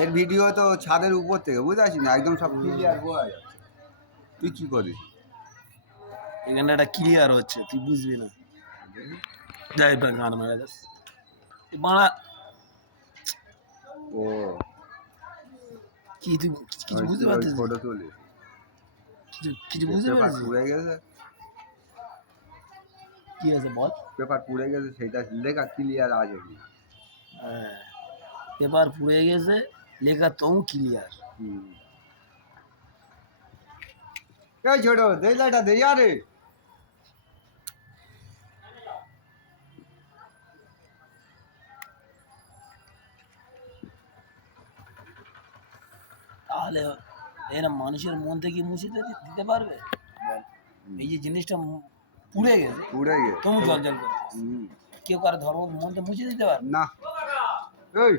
এর ভিডিও তো ছাদের উপর থেকে বুঝতে পারছিস না, একদম সব ক্লিয়ার বোঝা যাচ্ছে। তুই কি করিস? এখানে একটা ক্লিয়ার হচ্ছে, তুই বুঝবি না। যাই বা গান মেরে যাস বাড়া। ও কি তুই কিছু বুঝতে পারছিস? ফটো তুলি কিছু বুঝতে পেপার পারছিস? পুড়ে গেছে, কি আছে বল? পেপার পুড়ে গেছে, সেটা লেখা ক্লিয়ার আছে কি? হ্যাঁ, পেপার পুড়ে গেছে, লেখা তবু ক্লিয়ার। এই ছোট দে লাইটা দে আরে। তাহলে এরা মানুষের মন থেকে মুছে দিতে পারবে? এই যে জিনিসটা পুড়ে গেছে, পুড়ে গেছে তবু জল জল করছে, কেউ কারো ধর্ম মনটা মুছে দিতে পারবে? না। এই